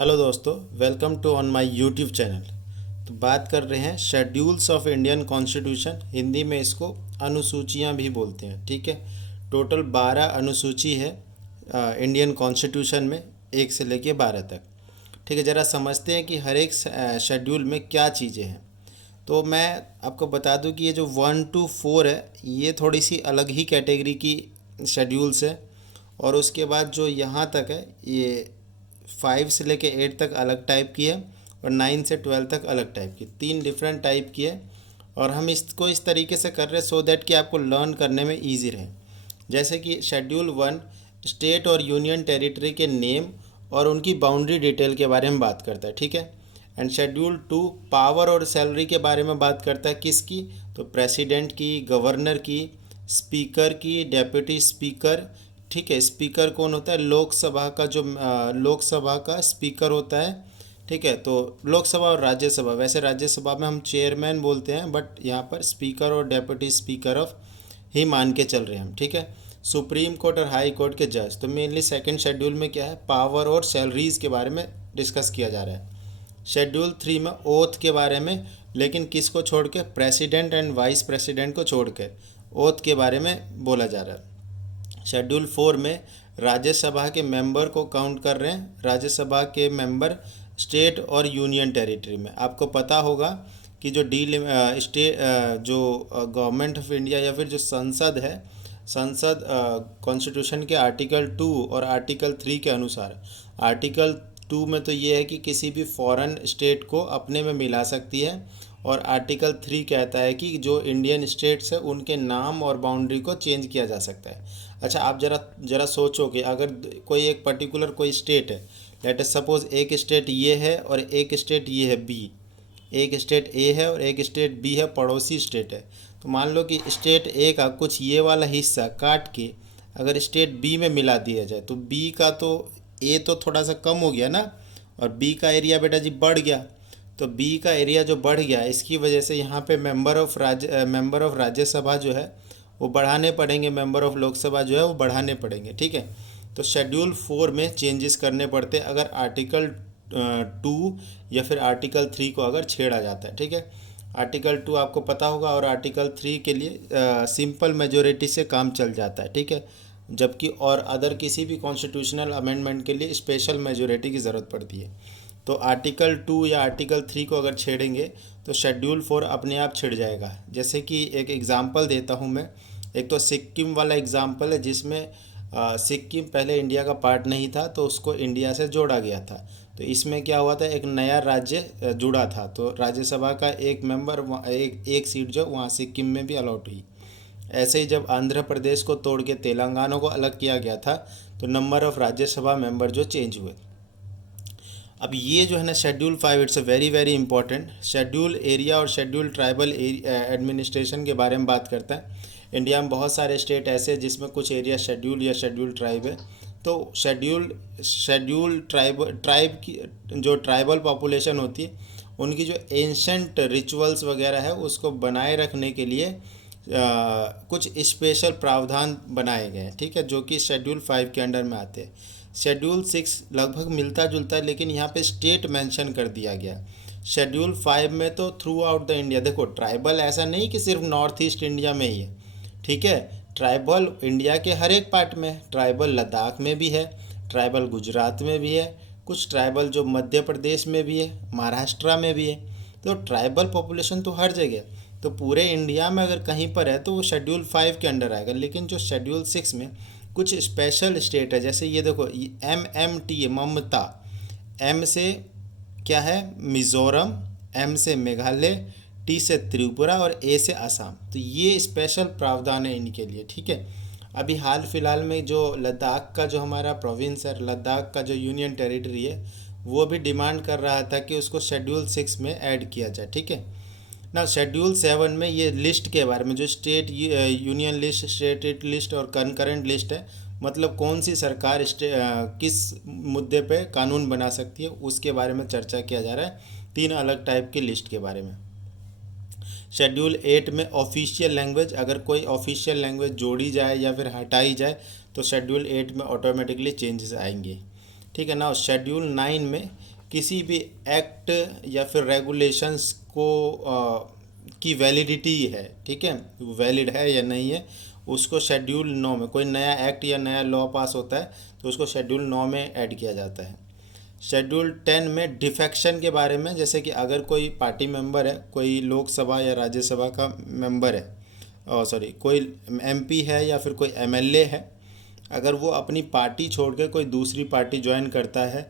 Hello दोस्तों, welcome to on my YouTube channel. तो बात कर रहे हैं schedules of Indian constitution. Hindi में इसको अनुसूचियां भी बोलते हैं। ठीक है, टोटल 12 अनुसूची है इंडियन कॉन्स्टिट्यूशन में, 1 से लेके 12 तक। ठीक है, ज़रा समझते हैं कि हर एक शेड्यूल में क्या चीज़ें हैं। तो मैं आपको बता दूं कि ये जो 1 to 4 है, ये थोड़ी सी अलग ही कैटेगरी की शेड्यूल्स है। और उसके बाद जो यहाँ तक है, ये 5 से लेके 8 तक अलग टाइप की है, और 9 से 12 तक अलग टाइप की, 3 डिफरेंट टाइप की है। और हम इसको इस तरीके से कर रहे हैं सो दैट कि आपको लर्न करने में ईजी रहे। जैसे कि शेड्यूल 1 स्टेट और यूनियन टेरिटरी के नेम और उनकी बाउंड्री डिटेल के बारे में बात करता है। ठीक है। एंड शेड्यूल 2 पावर और सैलरी के बारे में बात करता है। किसकी? तो प्रेसिडेंट की, गवर्नर की, स्पीकर की, डेप्यूटी स्पीकर। ठीक है, स्पीकर कौन होता है? लोकसभा का जो लोकसभा का स्पीकर होता है। ठीक है, तो लोकसभा और राज्यसभा, वैसे राज्यसभा में हम चेयरमैन बोलते हैं, बट यहाँ पर स्पीकर और डेप्यूटी स्पीकर ऑफ ही मान के चल रहे हैं हम। ठीक है, सुप्रीम कोर्ट और हाई कोर्ट के जज। तो मेनली सेकंड शेड्यूल में क्या है, पावर और सैलरीज के बारे में डिस्कस किया जा रहा है। शेड्यूल 3 में ओथ के बारे में, लेकिन किसको छोड़ के? प्रेसिडेंट एंड वाइस प्रेसिडेंट को छोड़ के ओथ के बारे में बोला जा रहा है। शेड्यूल 4 में राज्यसभा के मेंबर को काउंट कर रहे हैं। राज्यसभा के मेंबर स्टेट और यूनियन टेरिटरी में। आपको पता होगा कि जो स्टेट जो गवर्नमेंट ऑफ इंडिया या फिर जो संसद है, संसद कॉन्स्टिट्यूशन के आर्टिकल 2 और आर्टिकल 3 के अनुसार, आर्टिकल 2 में तो ये है कि किसी भी फॉरेन स्टेट को अपने में मिला सकती है, और आर्टिकल 3 कहता है कि जो इंडियन स्टेट्स है उनके नाम और बाउंड्री को चेंज किया जा सकता है। अच्छा, आप ज़रा ज़रा सोचो कि अगर कोई एक पर्टिकुलर कोई स्टेट है, लेट अस सपोज एक स्टेट ये है और एक स्टेट ये है बी, एक स्टेट ए है और एक स्टेट बी है, पड़ोसी स्टेट है। तो मान लो कि स्टेट ए का कुछ ये वाला हिस्सा काट के अगर स्टेट बी में मिला दिया जाए, तो बी का तो ए तो थोड़ा सा कम हो गया ना, और बी का एरिया बेटा जी बढ़ गया। तो बी का एरिया जो बढ़ गया, इसकी वजह से यहाँ पे मेंबर ऑफ राज्यसभा जो है वो बढ़ाने पड़ेंगे, मेंबर ऑफ लोकसभा जो है वो बढ़ाने पड़ेंगे। ठीक है, तो शेड्यूल 4 में चेंजेस करने पड़ते अगर आर्टिकल 2 या फिर आर्टिकल 3 को अगर छेड़ा जाता है। ठीक है, आर्टिकल 2 आपको पता होगा, और आर्टिकल 3 के लिए सिंपल मेजोरिटी से काम चल जाता है। ठीक है, जबकि और अदर किसी भी कॉन्स्टिट्यूशनल अमेंडमेंट के लिए स्पेशल मेजोरिटी की ज़रूरत पड़ती है। तो आर्टिकल 2 या आर्टिकल 3 को अगर छेड़ेंगे तो शेड्यूल 4 अपने आप छिड़ जाएगा। जैसे कि एक एग्ज़ाम्पल देता हूँ मैं। एक तो सिक्किम वाला एग्ज़ाम्पल है, जिसमें सिक्किम पहले इंडिया का पार्ट नहीं था, तो उसको इंडिया से जोड़ा गया था। तो इसमें क्या हुआ था, एक नया राज्य जुड़ा था, तो राज्यसभा का एक मेंबर, एक सीट जो वहाँ सिक्किम में भी अलॉट हुई। ऐसे ही जब आंध्र प्रदेश को तोड़ के तेलंगाना को अलग किया गया था, तो नंबर ऑफ राज्यसभा मेंबर जो चेंज हुए। अब ये जो है ना schedule 5, it's a very very important. Schedule area और शेड्यूल ट्राइबल एडमिनिस्ट्रेशन के बारे में बात करता है। इंडिया में बहुत सारे स्टेट ऐसे हैं जिसमें कुछ एरिया शेड्यूल या शेड्यूल ट्राइब है। तो शेड्यूल ट्राइब की जो ट्राइबल पॉपुलेशन होती है, उनकी जो एंशंट रिचुअल्स वगैरह है उसको बनाए रखने के लिए कुछ स्पेशल प्रावधान बनाए गए हैं। ठीक है, जो कि शेड्यूल 5 के अंडर में आते हैं। शेड्यूल 6 लगभग मिलता जुलता है, लेकिन यहाँ पे स्टेट मेंशन कर दिया गया। शेड्यूल 5 में तो थ्रू आउट द इंडिया, देखो ट्राइबल ऐसा नहीं कि सिर्फ नॉर्थ ईस्ट इंडिया में ही है। ठीक है, ट्राइबल इंडिया के हर एक पार्ट में है। ट्राइबल लद्दाख में भी है, ट्राइबल गुजरात में भी है, कुछ ट्राइबल जो मध्य प्रदेश में भी है, महाराष्ट्र में भी है। तो ट्राइबल पॉपुलेशन तो हर जगह है। तो पूरे इंडिया में अगर कहीं पर है तो वो शेड्यूल 5 के अंडर आएगा। लेकिन जो शेड्यूल 6 में कुछ स्पेशल स्टेट है, जैसे ये देखो, MMT है, ममता। एम से क्या है? मिज़ोरम। एम से मेघालय। टी से त्रिपुरा और ए से असम। तो ये स्पेशल प्रावधान है इनके लिए। ठीक है, अभी हाल फिलहाल में जो लद्दाख का जो हमारा प्रोविंस है, लद्दाख का जो यूनियन टेरिटरी है, वो भी डिमांड कर रहा था कि उसको शेड्यूल 6 में ऐड किया जाए। ठीक है ना, शेड्यूल 7 में ये लिस्ट के बारे में, जो state union list, state list और कंकरेंट लिस्ट है, मतलब कौन सी सरकार किस मुद्दे पे कानून बना सकती है, उसके बारे में चर्चा किया जा रहा है। 3 अलग टाइप की लिस्ट के बारे में। शेड्यूल 8 में ऑफिशियल लैंग्वेज, अगर कोई ऑफिशियल लैंग्वेज जोड़ी जाए या फिर हटाई जाए तो शेड्यूल 8 में ऑटोमेटिकली चेंजेस आएंगे। ठीक है ना। शेड्यूल 9 में किसी भी एक्ट या फिर रेगुलेशंस को की वैलिडिटी है, ठीक है, वैलिड है या नहीं है, उसको शेड्यूल 9 में, कोई नया एक्ट या नया लॉ पास होता है तो उसको शेड्यूल 9 में ऐड किया जाता है। शेड्यूल 10 में डिफेक्शन के बारे में, जैसे कि अगर कोई पार्टी मेंबर है, कोई लोकसभा या राज्यसभा का मेंबर है, सॉरी कोई एमपी है या फिर कोई एमएलए है, अगर वो अपनी पार्टी छोड़ के कोई दूसरी पार्टी ज्वाइन करता है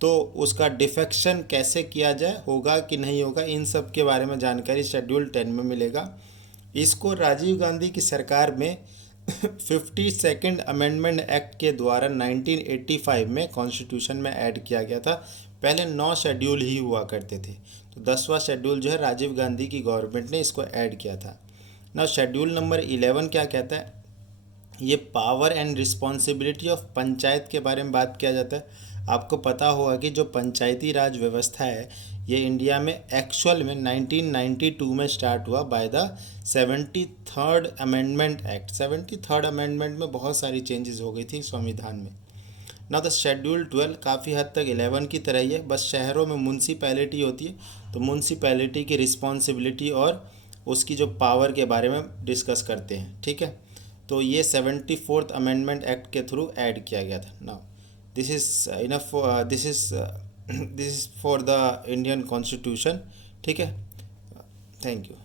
तो उसका डिफेक्शन कैसे किया जाए, होगा कि नहीं होगा, इन सब के बारे में जानकारी शेड्यूल 10 में मिलेगा। इसको राजीव गांधी की सरकार में 52nd अमेंडमेंट एक्ट के द्वारा 1985 में कॉन्स्टिट्यूशन में ऐड किया गया था। पहले 9 शेड्यूल ही हुआ करते थे, तो 10वां शेड्यूल जो है राजीव गांधी की गवर्नमेंट ने इसको ऐड किया था ना। शेड्यूल नंबर 11 क्या कहता है, ये power and responsibility of panchayat के बारे में बात किया जाता है। आपको पता होगा कि जो पंचायती राज व्यवस्था है ये इंडिया में एक्चुअल में 1992 में स्टार्ट हुआ by the 73rd amendment act. 73rd amendment में बहुत सारी चेंजेस हो गई थी संविधान में ना। द शेड्यूल 12 काफ़ी हद तक 11 की तरह ही है, बस शहरों में म्यूनसिपैलिटी होती है तो म्यूनसिपैलिटी की रिस्पॉन्सिबिलिटी और उसकी जो पावर के बारे में डिस्कस करते हैं, ठीक है। तो ये 74th अमेंडमेंट एक्ट के थ्रू ऐड किया गया था। Now this is enough, this is this is for the Indian constitution, ठीक है। Thank you.